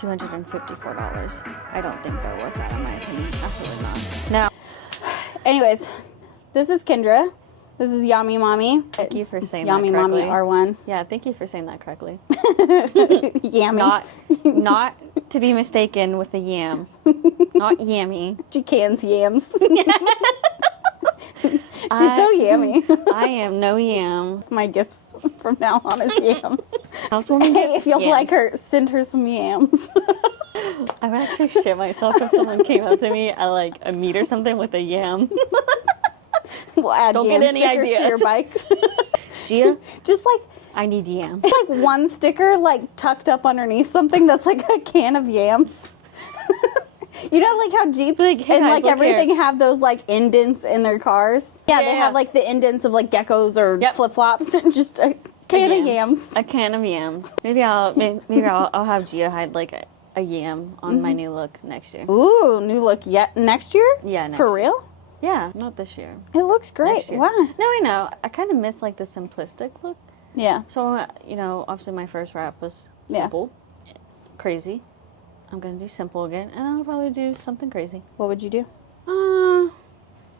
$254. I don't think they're worth that in my opinion. Absolutely not. No. Anyways, this is Kendra. This is Yummy Mommy. Thank you for saying that correctly. yammymommyr1. Yeah, thank you for saying that correctly. Yammy. Not to be mistaken with a yam. Not yammy. She cans yams. She's so yummy. I am no yam. My gifts from now on is yams. Housewarming Hey, if you'll yams. like her, send her some yams. I would actually shit myself if someone came up to me at like a meet or something with a yam. We'll add Don't yam get any stickers ideas. to your bikes. Gia, Just like I need yam. like one sticker like tucked up underneath something that's like a can of yams. You know, like how Jeeps Like, hey and guys, like look everything here. have those like indents in their cars. Yeah, they Yeah. have like the indents of like geckos or Yep. flip flops. Just a can of yams. A can of yams. Maybe I'll have Gia hide like a yam on my new look next year. Ooh, new look yet next year? Yeah, next For year. real? Yeah, not this year. It looks great. Next year. Wow. No, I know. I kind of miss like the simplistic look. Yeah. So, you know, obviously my first wrap was simple, crazy. I'm going to do simple again, and I'll probably do something crazy. What would you do? I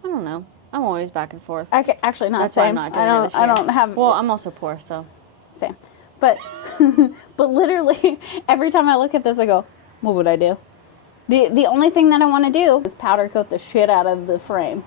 don't know. I'm always back and forth. Actually, not That's why I'm same. not doing it this I year. don't have. Well, I'm also poor, so. Same. But, but literally, every time I look at this, I go, what would I do? The only thing that I want to do is powder coat the shit out of the frame.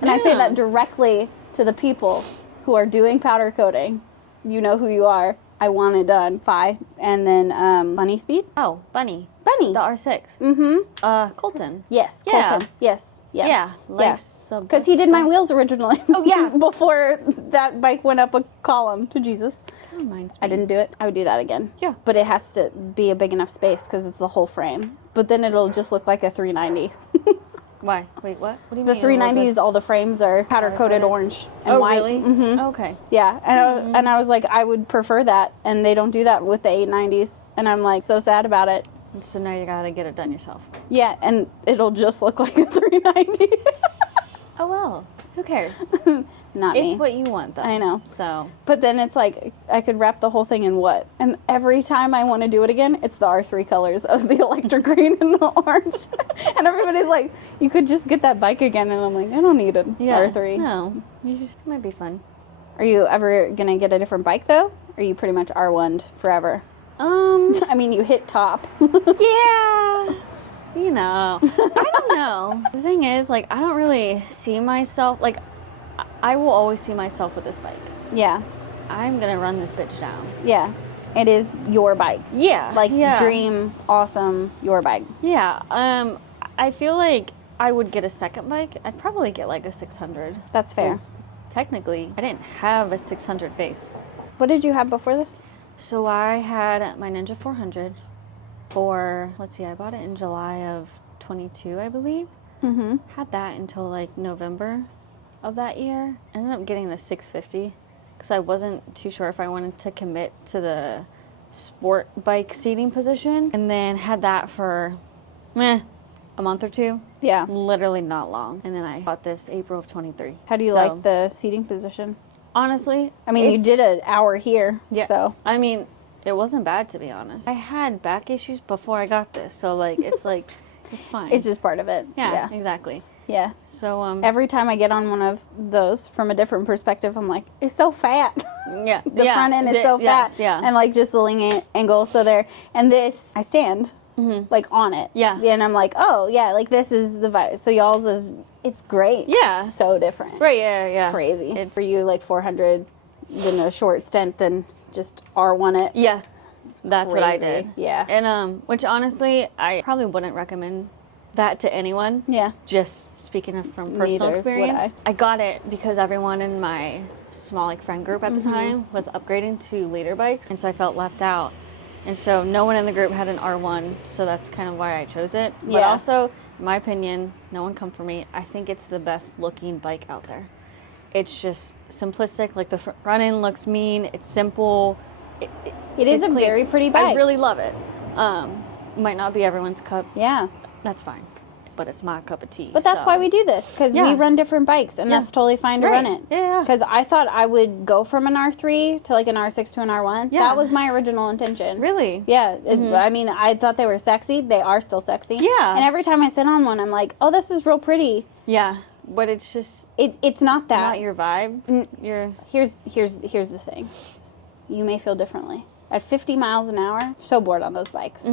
And I say that directly to the people who are doing powder coating. You know who you are. I want it done. Phi. And then Bunny Speed. Oh, Bunny. Bunny. The R6. Mm-hmm. Colton. Yes. Yeah. Colton. Yes. Yeah. Yeah. Life's a Because he did my wheels originally. Oh, yeah. Before that bike went up a column to Jesus. Reminds me. I didn't do it. I would do that again. Yeah. But it has to be a big enough space because it's the whole frame. But then it'll just look like a 390. Why? Wait, what? What do you The mean? 390s, all the frames are powder coated orange and Oh, white. really? Mm-hmm. Okay. Yeah. And I was like, I would prefer that. And they don't do that with the 890s. And I'm like, so sad about it. So now you gotta get it done yourself. Yeah. And it'll just look like a 390. Oh, well. Who cares? Not me. It's what you want, though. I know. So. But then it's like, I could wrap the whole thing in what? And every time I want to do it again, it's the R3 colors of the electric green and the orange. And everybody's like, you could just get that bike again. And I'm like, I don't need an R3. No. It might be fun. Are you ever going to get a different bike, though? Or are you pretty much R1'd forever? I mean, you hit top. Yeah. You know. I don't know. The thing is, like, I don't really see myself, like, I will always see myself with this bike. Yeah. I'm gonna run this bitch down. Yeah. It is your bike. Yeah. Like, yeah. dream, awesome, your bike. Yeah. I feel like I would get a second bike. I'd probably get, like, a 600. That's fair. 'Cause technically, I didn't have a 600 base. What did you have before this? So I had my Ninja 400 for, let's see, I bought it in July of 22, I believe. Mm-hmm. Had that until like November of that year. Ended up getting the 650 because I wasn't too sure if I wanted to commit to the sport bike seating position. And then had that for a month or two. Yeah. Literally not long. And then I bought this April of 23. How do you like the seating position? Honestly, I mean, you did an hour here, yeah. So. I mean, it wasn't bad, to be honest. I had back issues before I got this, so, like, it's like, it's fine. It's just part of it. Yeah, exactly. Yeah. So, every time I get on one of those from a different perspective, I'm like, it's so fat. Yeah. The front end is so fat. Yeah. And, like, just the lean angle. So there. And this, I stand, like, on it. Yeah. And I'm like, oh, yeah, like, this is the vibe. So y'all's is, it's great. Yeah. It's so different. Right, yeah. It's crazy. It's for you, like, 400 in a short stint, then just R1 it. Yeah. That's what I Crazy. did. Yeah. And, which honestly, I probably wouldn't recommend that to anyone. Yeah. Just speaking of from personal Neither would experience. I got it because everyone in my small, like, friend group at the time was upgrading to later bikes. And so I felt left out. And so no one in the group had an R1, so that's kind of why I chose it. But Yeah. also, in my opinion, no one come for me, I think it's the best looking bike out there. It's just simplistic, like the front end looks mean, it's simple. It is it's a clean. very pretty bike. I really love it. Might not be everyone's cup. Yeah. That's fine. but it's my cup of tea. But that's why we do this, because we run different bikes, and that's totally fine to run it. Yeah. Because I thought I would go from an R3 to like an R6 to an R1. Yeah. That was my original intention. Really? Yeah. I mean, I thought they were sexy. They are still sexy. Yeah. And every time I sit on one, I'm like, oh, this is real pretty. Yeah. But it's just... It's not that. Not your vibe. Here's the thing. You may feel differently. At 50 miles an hour, so bored on those bikes.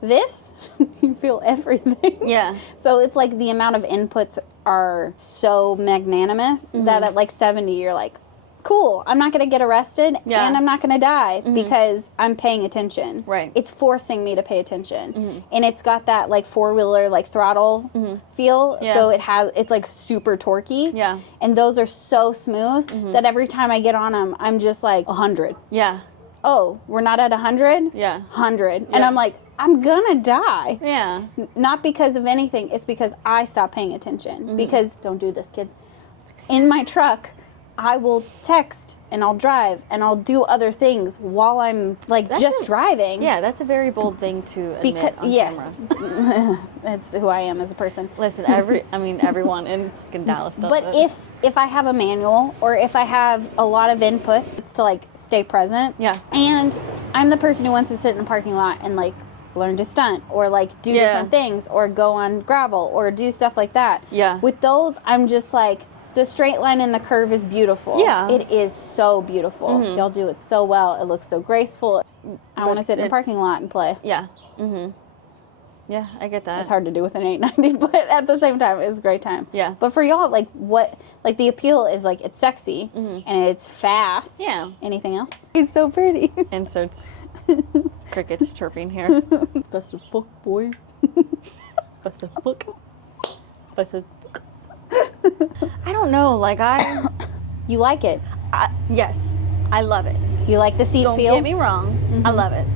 This, you feel everything. Yeah. So it's like the amount of inputs are so magnanimous that at like 70, you're like, cool, I'm not going to get arrested and I'm not going to die because I'm paying attention. Right. It's forcing me to pay attention. And it's got that like four-wheeler like throttle feel. Yeah. So it's like super torquey. Yeah. And those are so smooth that every time I get on them, I'm just like 100. Yeah. Oh, we're not at 100? Yeah. 100. Yeah. And I'm like, I'm gonna die. Yeah. Not because of anything. It's because I stopped paying attention. Because, don't do this, kids. In my truck, I will text and I'll drive and I'll do other things while I'm like driving. Yeah, that's a very bold thing to admit on camera. That's who I am as a person. Listen, everyone in Dallas does it. But if I have a manual or if I have a lot of inputs, it's to like stay present. Yeah. And I'm the person who wants to sit in a parking lot and like learn to stunt or like do different things or go on gravel or do stuff like that. Yeah. With those, I'm just like, the straight line and the curve is beautiful. Yeah. It is so beautiful. Y'all do it so well. It looks so graceful. I want to sit in a parking lot and play. Yeah. Yeah, I get that. It's hard to do with an 890, but at the same time, it's a great time. Yeah. But for y'all, like, the appeal is, like, it's sexy, and it's fast. Yeah. Anything else? He's so pretty. And so it's crickets chirping here. Best of fuck, boy. Best of fuck. Best of fuck. I don't know, like, You like it? Yes. I love it. You like the seat feel? Don't get me wrong. I love it.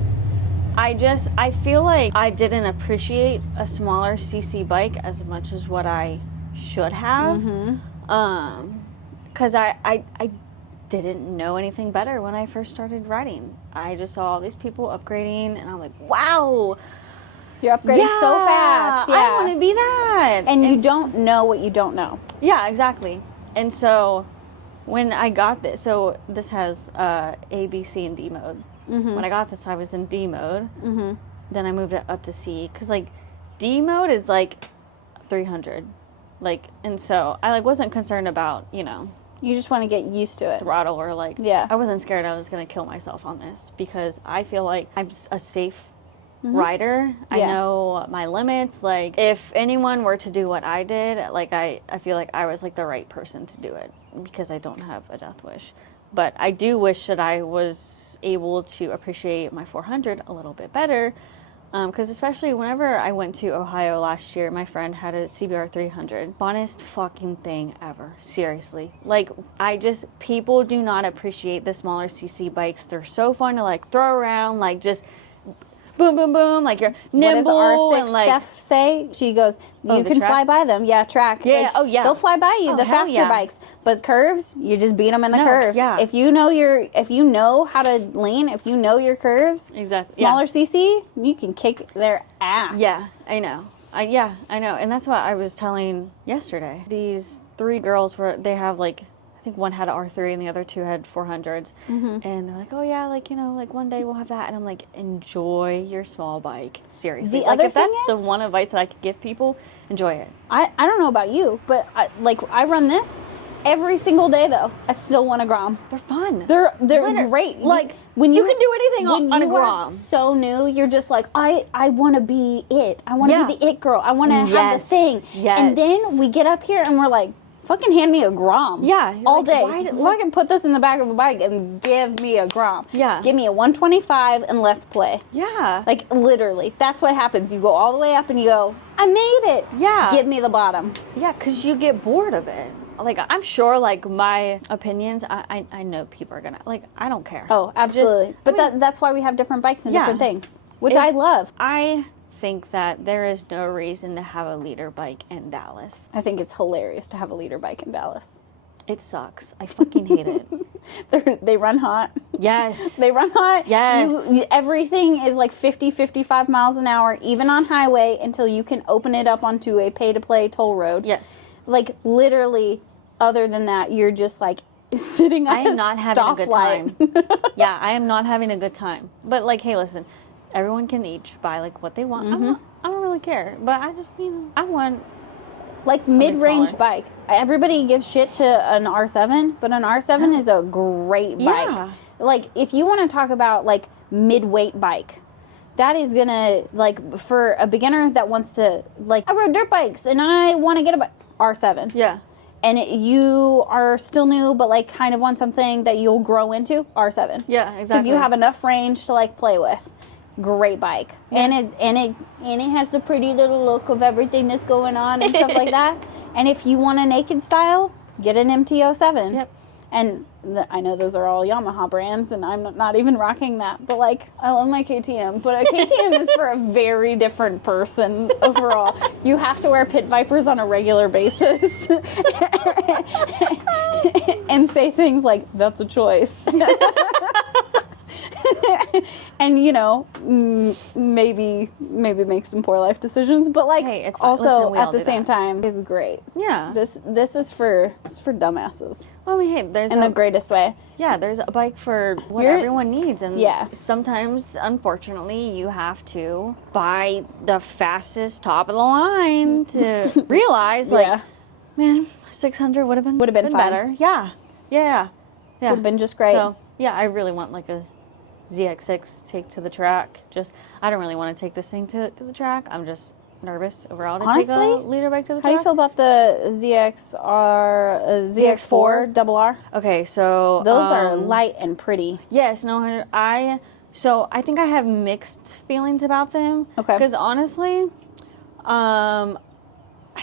I feel like I didn't appreciate a smaller CC bike as much as what I should have. Because I didn't know anything better when I first started riding. I just saw all these people upgrading, and I'm like, wow. You're upgrading so fast. Yeah. I want to be that. And you don't know what you don't know. Yeah, exactly. And so when I got this, so this has A, B, C, and D mode. When I got this, I was in D mode. Then I moved it up to C. Because, like, D mode is, like, 300. Like, and so I, like, wasn't concerned about, you know. You just want to get used to it. Throttle or, like. Yeah. I wasn't scared I was going to kill myself on this. Because I feel like I'm a safe rider. I know my limits. Like, if anyone were to do what I did, like, I feel like I was, like, the right person to do it. Because I don't have a death wish. But I do wish that I was able to appreciate my 400 a little bit better. Because especially whenever I went to Ohio last year, my friend had a CBR 300. Funnest fucking thing ever. Seriously. Like, people do not appreciate the smaller CC bikes. They're so fun to, like, throw around, like, just boom, boom, boom, like you're nimble. What does R6 and like Steph say? She goes, you can fly by them. Yeah, track. Yeah, like, they'll fly by you, the faster bikes. But curves, you just beat them in the curve. Yeah. If you know how to lean, if you know your curves, exactly. Smaller CC, you can kick their ass. Yeah, I know. I know. And that's what I was telling yesterday. These 3 girls they have like, I think one had an R3 and the other 2 had 400s. And they're like, oh yeah, like, you know, like one day we'll have that. And I'm like, enjoy your small bike. Seriously. The other thing is, the one advice that I could give people, enjoy it. I don't know about you, but I run this every single day though. I still want a Grom. They're fun. They're great. Like, when you can do anything on a Grom. So new, you're just like, I want to be it. I want to be the it girl. I want to have the thing. Yes. And then we get up here and we're like, fucking hand me a Grom. Yeah. All day. Fucking put this in the back of a bike and give me a Grom. Yeah. Give me a 125 and let's play. Yeah. Like, literally. That's what happens. You go all the way up and you go, I made it. Yeah. Give me the bottom. Yeah, because you get bored of it. Like, I'm sure, like, my opinions, I know people are gonna, like, I don't care. Oh, absolutely. That's why we have different bikes and different things, which I love. I think that there is no reason to have a leader bike in Dallas. I think it's hilarious to have a leader bike in Dallas. It sucks. I fucking hate it. They run hot. Yes. They run hot. Yes. Everything is like 50, 55 miles an hour, even on highway, until you can open it up onto a pay-to-play toll road. Yes. Like, literally, other than that, you're just like sitting at I am not having a good time. Yeah, I am not having a good time. But like, hey, listen, everyone can each buy like what they want. I don't really care. But I just, I want like mid-range smaller. bike. Everybody gives shit to an R7, but an R7 is a great bike. Yeah. Like, if you want to talk about like mid-weight bike, that is gonna, like, for a beginner that wants to, like, I rode dirt bikes and I want to get a bike, R7. Yeah. And you are still new, but like kind of want something that you'll grow into, R7. Yeah, exactly. Because you have enough range to like play with. Great bike. Yeah. And it has the pretty little look of everything that's going on and stuff like that. And if you want a naked style, get an MT-07. Yep. And I know those are all Yamaha brands, and I'm not even rocking that. But like, I love my KTM. But a KTM is for a very different person overall. You have to wear pit vipers on a regular basis, and say things like, "That's a choice." And maybe make some poor life decisions, but like, Hey, it's fine. also Listen, we at all the do same that. time, it's great. Yeah. This is for dumbasses Well, I mean, hey, there's in the greatest way. Yeah, there's a bike for what You're- everyone needs. And Yeah. sometimes, unfortunately, you have to buy the fastest top of the line to realize, like, Yeah. man, 600 would have been fine. better. Yeah. Yeah. Would have been just great. So, yeah, I really want like a ZX6 take to the track. I don't really want to take this thing to the track. I'm just nervous overall to take Honestly, a leader bike to the How do you track. feel about the ZX4 double R? Okay, so Those are light and pretty. Yes, no, I think I have mixed feelings about them. Okay. Because honestly, I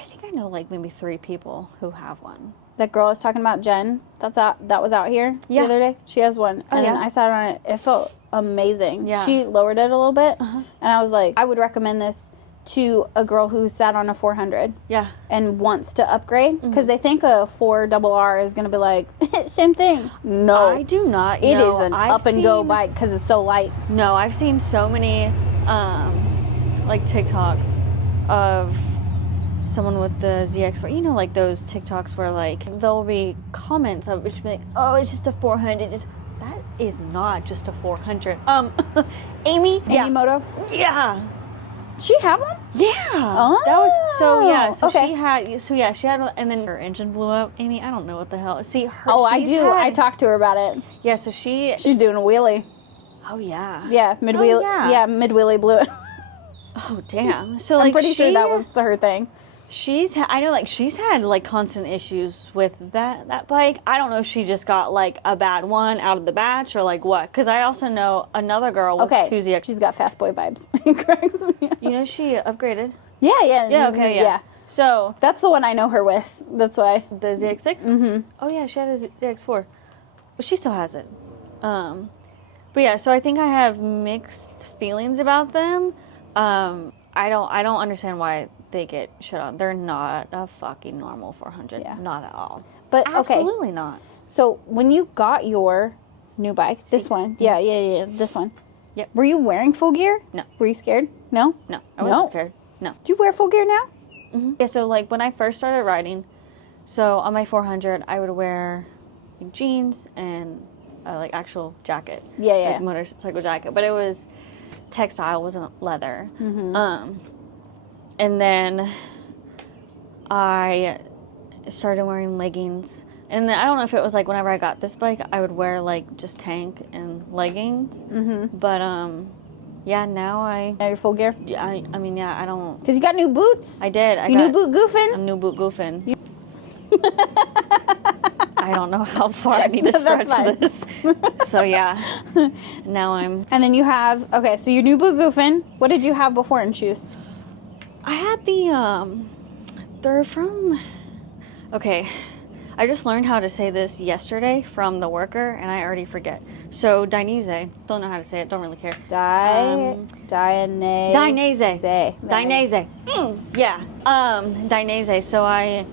think I know like maybe 3 people who have one. That girl I was talking about, Jen, that was out here Yeah. the other day. She has one. Oh, And yeah? I sat on it. It felt amazing. Yeah. She lowered it a little bit. And I was like, I would recommend this to a girl who sat on a 400 Yeah. and wants to upgrade. Because they think a 4 double R is going to be like, same thing. No. I do not. It know. is an I've up and go seen- bike because it's so light. No, I've seen so many like TikToks of someone with the ZX4. You know, like those TikToks where like there'll be comments of which be like, oh, it's just a 400. That is not just a 400. Amy. Yeah. Moto. Yeah. She have one? Yeah. Oh. That was so. Yeah. So Okay. she had, and then her engine blew up. Amy, I don't know what the hell. See her. Oh, I she's do. had- I talked to her about it. Yeah. So she's doing a wheelie. Oh yeah. Yeah, mid wheelie. yeah. Mid wheelie blew it. Oh damn. So like I'm pretty sure that was her thing. I know like she's had like constant issues with that bike. I don't know if she just got like a bad one out of the batch or like what. Because I also know another girl with 2 ZX. She's got fast boy vibes. It cracks me up. You know she upgraded. Yeah. Yeah. Okay. Yeah. So That's the one I know her with. That's why. the ZX6. Mm-hmm. Oh yeah, she had a ZX4, but she still has it. But yeah, so I think I have mixed feelings about them. I don't understand why they get shit on. They're not a fucking normal 400. Yeah. Not at all. But okay. Absolutely not. So when you got your new bike, this one, yeah, this one. Yep. Were you wearing full gear? No. Were you scared? No. No, I wasn't scared. No. Do you wear full gear now? Mm-hmm. Yeah, so like when I first started riding, so on my 400, I would wear like, jeans and like actual jacket. Yeah. Like motorcycle jacket, but it was textile, wasn't leather. Mm-hmm. And then I started wearing leggings. And then I don't know if it was like whenever I got this bike, I would wear like just tank and leggings. Mm-hmm. But yeah, now Now you're full gear? I mean, yeah, I don't. Because you got new boots. I did. You new boot goofing? I'm new boot goofing. I don't know how far I need to stretch this. So yeah, now I'm. And then you have, okay, so your new boot goofing. What did you have before in shoes? I had they're from. Okay, I just learned how to say this yesterday from the worker, and I already forget. So Dainese, don't know how to say it. Don't really care. Dainese. Dainese. Zay. Dainese. Yeah. Dainese. So I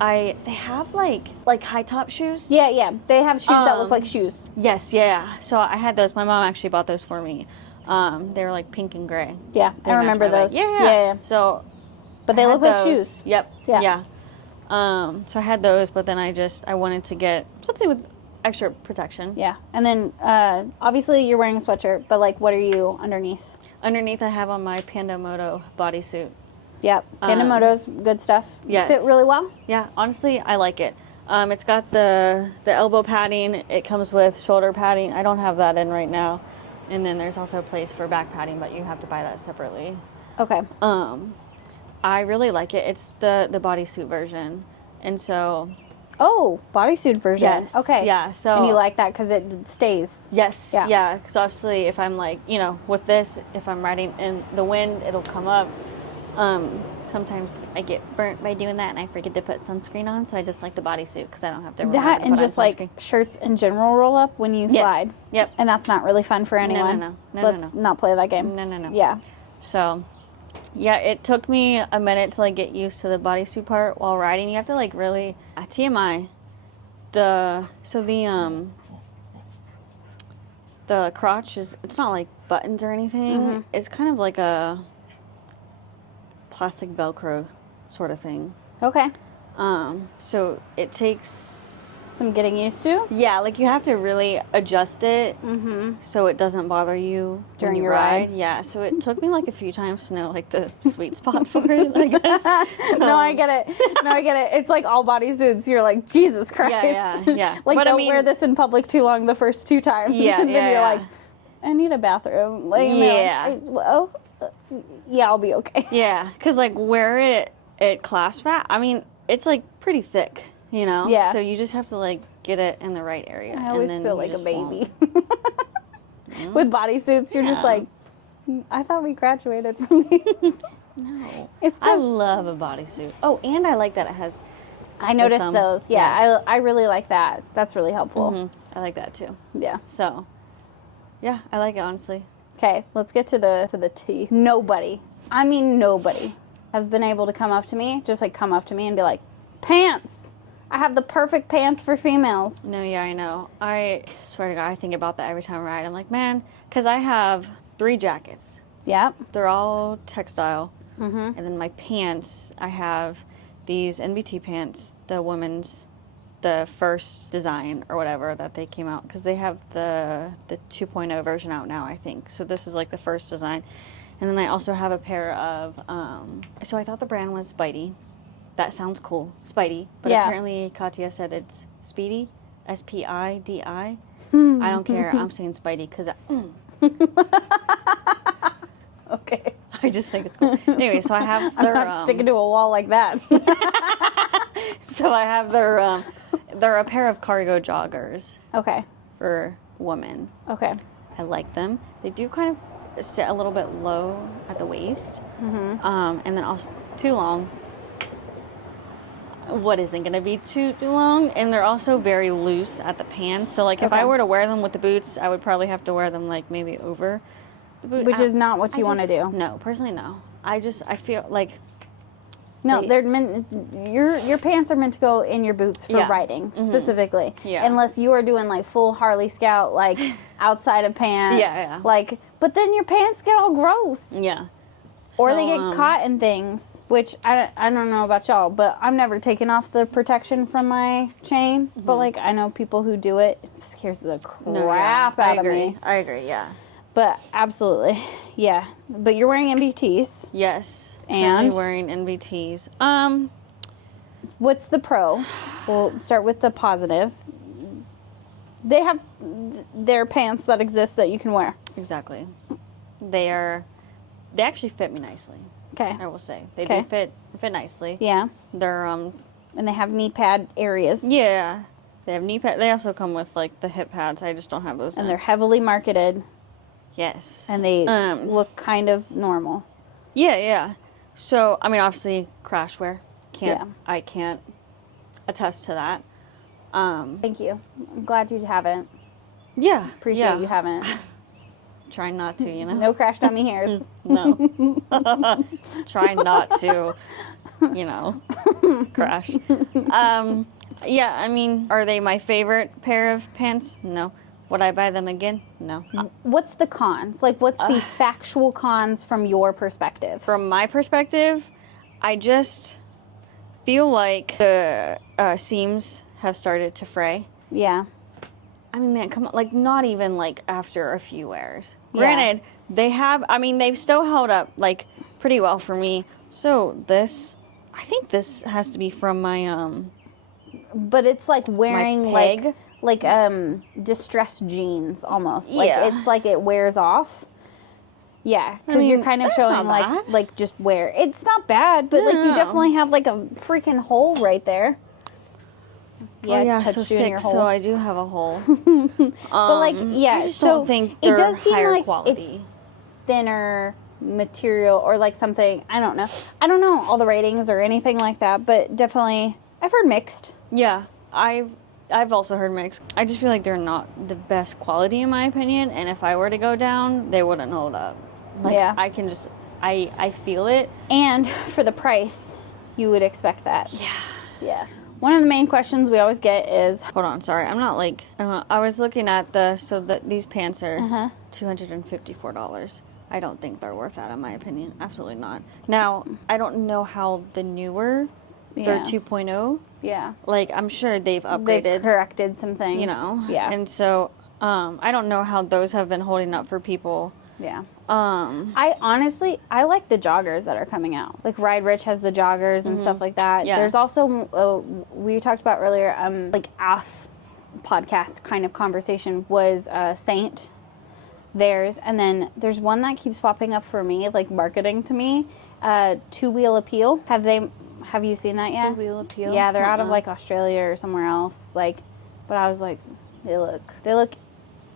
they have like high top shoes. Yeah. They have shoes that look like shoes. Yes, yeah. So I had those. My mom actually bought those for me. They were like pink and gray. Yeah, They I match remember my leg. those. Yeah. So, but they I look had like those. shoes. Yep. Yeah. Yeah. So I had those, but then I wanted to get something with extra protection. Yeah, and then obviously you're wearing a sweatshirt, but like, what are you underneath? Underneath, I have on my Panda Moto bodysuit. Yep, Panda Moto's good stuff. Yes. Fit really well. Yeah, honestly, I like it. It's got the elbow padding. It comes with shoulder padding. I don't have that in right now. And then there's also a place for back padding, but you have to buy that separately. Okay. I really like it. It's the bodysuit version. And so... Oh, bodysuit version. Yes. Okay. Yeah, so... And you like that because it stays. Yes. Yeah. Yeah, because obviously if I'm like, with this, if I'm riding in the wind, it'll come up. Sometimes I get burnt by doing that and I forget to put sunscreen on, so I just like the bodysuit because I don't have to remember That to and put on just like sunscreen. shirts in general roll up when you slide. Yep. And that's not really fun for anyone. No. Let's not play that game. No. Yeah. So, yeah, it took me a minute to like get used to the bodysuit part while riding. You have to like really TMI. The crotch it's not like buttons or anything. Mm-hmm. It's kind of like a plastic Velcro sort of thing. Okay. So it takes Some getting used to. yeah, like you have to really adjust it Mm-hmm. so it doesn't bother you During when you your ride. Yeah, so it took me like a few times to know like the sweet spot for it, I guess. No, I get it. It's like all bodysuits. You're like, Jesus Christ. Yeah. Like, But I don't mean- wear this in public too long the first 2 times. Yeah, And then yeah, you're yeah. like, I need a bathroom. Like, Yeah. Yeah, I'll be okay. Yeah, because like where it clasps at, I mean, it's like pretty thick, Yeah. So you just have to like get it in the right area. I always and then feel you like a just baby. won't. With bodysuits, you're just Yeah. like, I thought we graduated from these. No. It's I just, love a bodysuit. Oh, and I like that it has. I noticed thumb. those. Yeah, Yes. I really like that. That's really helpful. Mhm. I like that too. Yeah. So, yeah, I like it honestly. Okay, let's get to the tea. Nobody has been able to come up to me and be like, pants. I have the perfect pants for females. No, yeah, I know. I swear to God, I think about that every time I ride. I'm like, man, because I have 3 jackets. Yep. They're all textile. Mhm. And then my pants, I have these NBT pants, the women's, the first design or whatever that they came out. Because they have the 2.0 version out now, I think. So this is like the first design. And then I also have a pair of, so I thought the brand was Spidey. That sounds cool, Spidey. But Yeah. apparently Katya said it's Speedy, Spidi. I don't care. I'm saying Spidey because Okay. I just think it's cool. Anyway, so I have I'm their, not sticking to a wall like that. so I have their, they're a pair of cargo joggers Okay. for women. Okay. I like them. They do kind of sit a little bit low at the waist, and then also too long. What isn't going to be too long? And they're also very loose at the pants. So like if Okay. I were to wear them with the boots, I would probably have to wear them like maybe over the boot. Which is not what you want to do. No, personally, no. I feel like No, They- they're meant. Your pants are meant to go in your boots for Yeah. riding specifically. Yeah. Unless you are doing like full Harley Scout, like outside of pants. Yeah. Like, but then your pants get all gross. yeah. Or So, they get caught in things, which I don't know about y'all, but I'm never taken off the protection from my chain. But like I know people who do it. It scares the crap No, yeah, out of me. I agree. Yeah. But absolutely, yeah. But you're wearing MBTs. Yes. And? Currently wearing NBTs. What's the pro? We'll start with the positive. They have their pants that exist that you can wear. Exactly. They actually fit me nicely. Okay. I will say they Okay. do fit nicely. Yeah. They're And they have knee pad areas. yeah. They have knee pads. They also come with like the hip pads. I just don't have those. And in. they're heavily marketed. yes. And they Um, look kind of normal. Yeah. So I mean, obviously, crash wear. Yeah. I can't attest to that. Thank you. I'm glad you haven't. Yeah. Appreciate you haven't. Trying not to, No crash dummy hairs. No. Try not to. you know, crash. Yeah, I mean, are they my favorite pair of pants? No. Would I buy them again? No. What's the cons? Like, what's the factual cons from your perspective? From my perspective, I just feel like the seams have started to fray. Yeah. I mean, man, come on. Like, not even, like, after a few wears. Yeah. Granted, they've still held up, like, pretty well for me. So I think this has to be from my, But it's like wearing, peg? like distressed jeans almost. Like, Yeah. it's like it wears off. Yeah, because you're kind of that's showing not bad. like just wear. It's not bad, but like you No. definitely have like a freaking hole right there. Yeah, so touched you in your sick, hole. so I do have a hole. But like, yeah, I just so don't think it they're does seem higher like quality. it's thinner material or like something. I don't know all the ratings or anything like that, but definitely I've heard mixed. Yeah, I've also heard mixed. I just feel like they're not the best quality in my opinion, and if I were to go down, they wouldn't hold up. Like, Yeah. I can just, I feel it. And for the price, you would expect that. Yeah. Yeah. One of the main questions we always get is, Hold on, sorry. I'm not like, I don't know. I was looking at these pants are $254. I don't think they're worth that in my opinion. Absolutely not. Now, I don't know how the newer, they're Yeah. 2.0. yeah, Like, I'm sure they've upgraded. they've corrected some things. You know. Yeah. And so, I don't know how those have been holding up for people. Yeah. I I like the joggers that are coming out. Like Ride Rich has the joggers and stuff like that. Yeah. There's also, we talked about earlier, like off podcast kind of conversation was Saint, theirs. And then there's one that keeps popping up for me, like marketing to me, Two Wheel Appeal. Have you seen that yet? Two Wheel Appeal? Yeah, they're out of like Australia or somewhere else. Like, but I was like, they look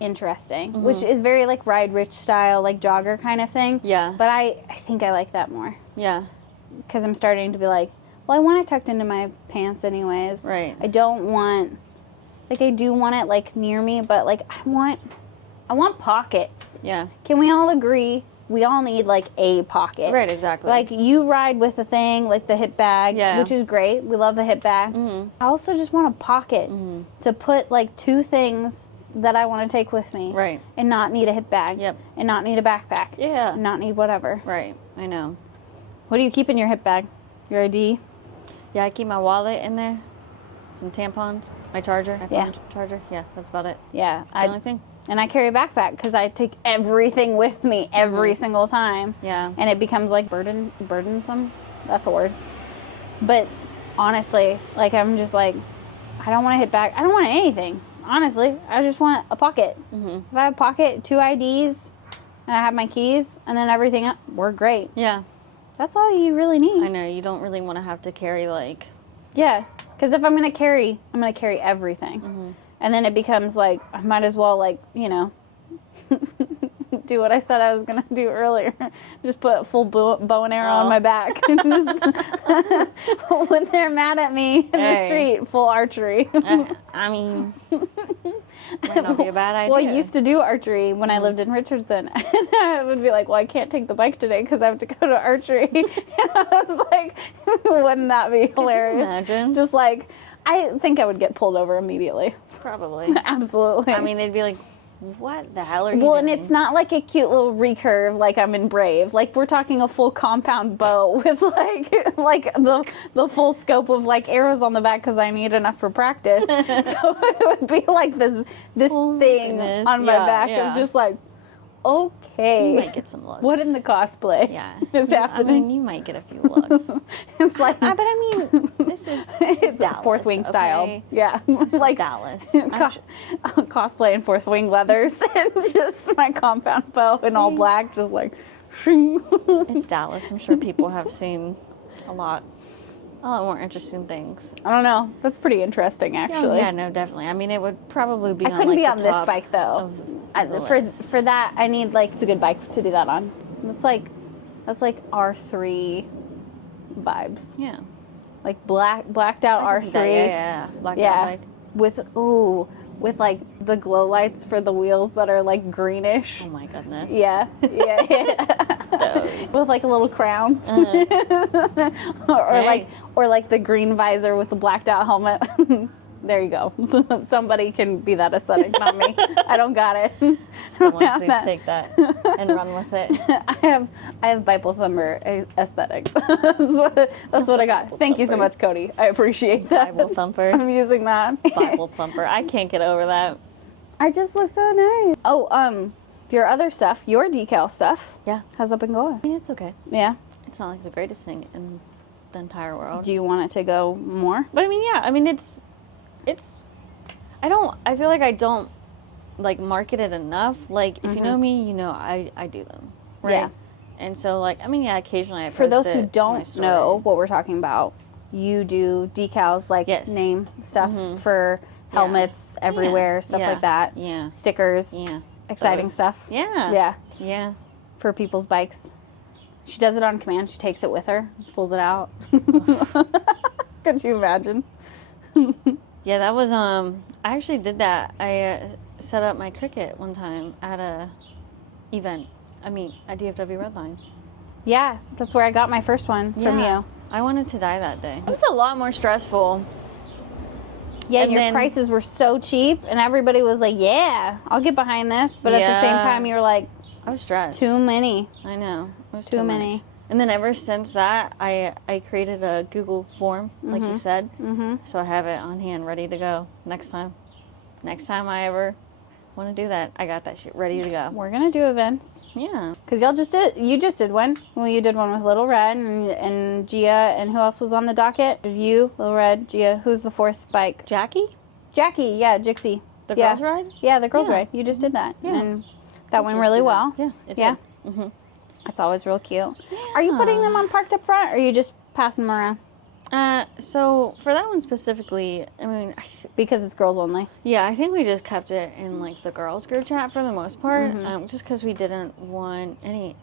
interesting, which is very like Ride Rich style, like jogger kind of thing. Yeah. But I think I like that more Yeah. because I'm starting to be like, well, I want it tucked into my pants anyways. Right. I don't want, like, I do want it like near me, but like I want pockets. Yeah. Can we all agree? We all need like a pocket. Right, exactly. Like you ride with a thing, like the hip bag, Yeah. which is great. We love the hip bag. Mhm. I also just want a pocket to put like two things that I want to take with me. Right. And not need a hip bag. Yep. And not need a backpack. Yeah. And not need whatever. Right. I know. What do you keep in your hip bag? Your ID? Yeah, I keep my wallet in there, some tampons, my charger, my Yeah. phone charger. Yeah, that's about it. Yeah. That's the only thing. And I carry a backpack because I take everything with me every single time. Yeah. And it becomes like burdensome. That's a word. But honestly, like I'm just like, I don't want a hip bag. I don't want anything. Honestly, I just want a pocket. If I have a pocket, 2 IDs, and I have my keys, and then everything else, we're great. Yeah. That's all you really need. I know. You don't really want to have to carry, like... Yeah, because if I'm going to carry everything. And then it becomes like, I might as well, like, you know, do what I said I was going to do earlier. Just put a full bow and arrow on my back. When they're mad at me in the street, full archery. I mean... might not be a bad idea. Well, I used to do archery when I lived in Richardson. And I would be like, well, I can't take the bike today because I have to go to archery. And I was like, wouldn't that be hilarious? Imagine. Just like, I think I would get pulled over immediately. Probably. Absolutely. I mean, they'd be like, what the hell are you well, doing? and it's not like a cute little recurve like I'm in Brave. Like we're talking a full compound bow with like the full scope of like arrows on the back because I need enough for practice. So it would be like this Oh, thing goodness. on my Yeah, back yeah. of just like, okay, You might get some looks. what in the cosplay Yeah. is I happening? mean, you might get a few looks. It's like, But I mean, this is it's Dallas, fourth wing style. okay? Yeah, This is like Dallas. cosplay in fourth wing leathers and just my compound bow in all black, just like, shing. It's Dallas. I'm sure people have seen a lot more interesting things. I don't know. That's pretty interesting, actually. Yeah, no, definitely. I mean, it would probably be. I couldn't like, be the on this top bike though. of the list. For that, I need like it's a good bike to do that on. That's like R3 vibes, Yeah. like blacked out I can see R3. that. Yeah. Blacked out bike. with like the glow lights for the wheels that are like greenish. Oh my goodness. Yeah. Those. With like a little crown. or like the green visor with the blacked out helmet. There you go. Somebody can be that aesthetic, not me. I don't got it. Someone please take that and run with it. I have Bible thumper aesthetic. That's what I got. Thank you so much, Cody. I appreciate that. Bible thumper. I'm using that. Bible thumper. I can't get over that. I just look so nice. Oh, your other stuff, your decal stuff. Yeah. How's it been going? I mean, it's okay. Yeah. It's not like the greatest thing in the entire world. Do you want it to go more? But I mean, yeah. I mean, I feel like I don't like market it enough. Like, if you know me, you know I do them. Right? Yeah. And so, like, I mean, yeah, occasionally I post For those it who to my don't story. know what we're talking about, you do decals, like name stuff for helmets everywhere, stuff like that. Yeah. Stickers. Yeah. Exciting stuff. Yeah. Yeah. Yeah. For people's bikes. She does it on command. She takes it with her, pulls it out. Could you imagine? Yeah, that was, I actually did that. I set up my cricket one time at a event. I mean, at DFW Redline. Yeah, that's where I got my first one from you. I wanted to die that day. It was a lot more stressful. Yeah, And your then- prices were so cheap, and everybody was like, yeah, I'll get behind this. But at the same Yeah. time, you were like, I was stressed. too many. I know. It was Too too many. much. And then ever since that, I created a Google form, like you said. Mm-hmm. So I have it on hand, ready to go next time. Next time I ever want to do that, I got that shit ready to go. We're going to do events. Yeah. Because you just did one. Well, you did one with Little Red and Gia, and who else was on the docket? It was you, Little Red, Gia. Who's the fourth bike? Jackie? Jackie, yeah, Jixie. The Yeah. girls ride? Yeah, the girls Yeah. ride. You just did that. Yeah. And that went really well. Yeah, it Yeah. did. Mm-hmm. It's always real cute. Are you putting them on parked up front, or are you just passing them around? So for that one specifically, I mean, Because it's girls only. yeah, I think we just kept it in like the girls group chat for the most part, Mm-hmm. just because we didn't want any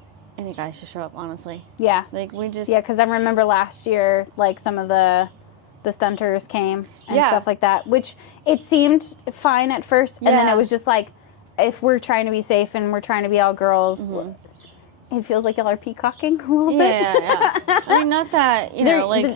guys to show up. Honestly, Yeah. like we just Yeah, because I remember last year, like, some of the stunters came and Yeah. stuff like that, which it seemed fine at first, and then Yeah. it was just like, if we're trying to be safe and we're trying to be all girls, it feels like y'all are peacocking a little bit. yeah. I mean, not that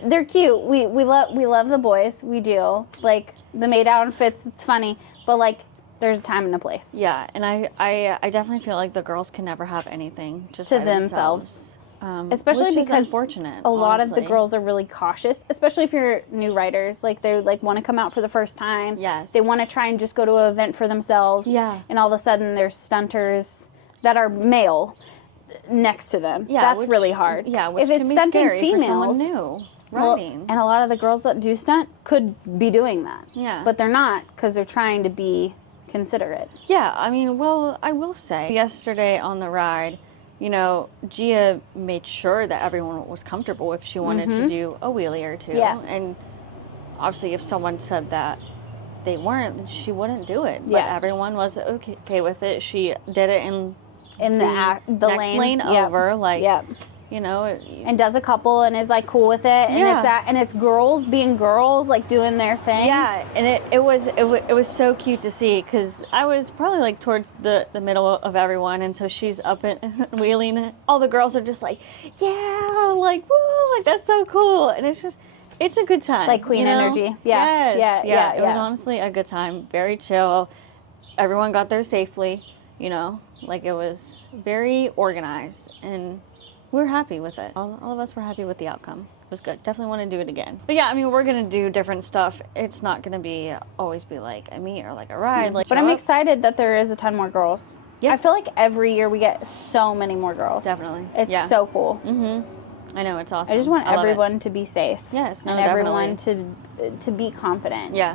They're cute. We love the boys. We do. Like, the maid outfits, it's funny, but like, there's a time and a place. yeah, and I definitely feel like the girls can never have anything just To by themselves. which Especially is because unfortunate. a lot of the honestly. girls are really cautious, especially if you're new riders. Like, they like want to come out for the first time. Yes. They want to try and just go to an event for themselves. Yeah. And all of a sudden there's stunters that are male next to them. Yeah, That's which- really hard. Yeah, which if it's can be stunting scary for someone females, new well, riding. and a lot of the girls that do stunt could be doing that. Yeah. But they're not, because they're trying to be considerate. Yeah, I mean, well, I will say, yesterday on the ride, you know, Gia made sure that everyone was comfortable if she wanted to do a wheelie or two. Yeah. And obviously, if someone said that they weren't, then she wouldn't do it. But Yeah. everyone was okay with it. She did it in The next lane Yep. over, like, Yep. you know. And does a couple and is like cool with it, and Yeah. it's girls being girls, like doing their thing. Yeah, and it was so cute to see, because I was probably like towards the middle of everyone, and so she's up and wheeling. All the girls are just like, yeah, like, woo, like, that's so cool, and it's a good time, Like queen you know? energy. Yeah. Yes, Yeah. It was honestly a good time, very chill. Everyone got there safely, you know, like, it was very organized, and we were happy with it. All of us were happy with the outcome. It was good. Definitely want to do it again. But yeah, I mean, we're going to do different stuff. It's not going to always be like a meet or like a ride. Like, But show I'm up. excited that there is a ton more girls. Yeah. I feel like every year we get so many more girls. Definitely. It's Yeah. so cool. I know, it's awesome. I just want love it. everyone to be safe. Yes, no, and everyone to be confident. Yeah.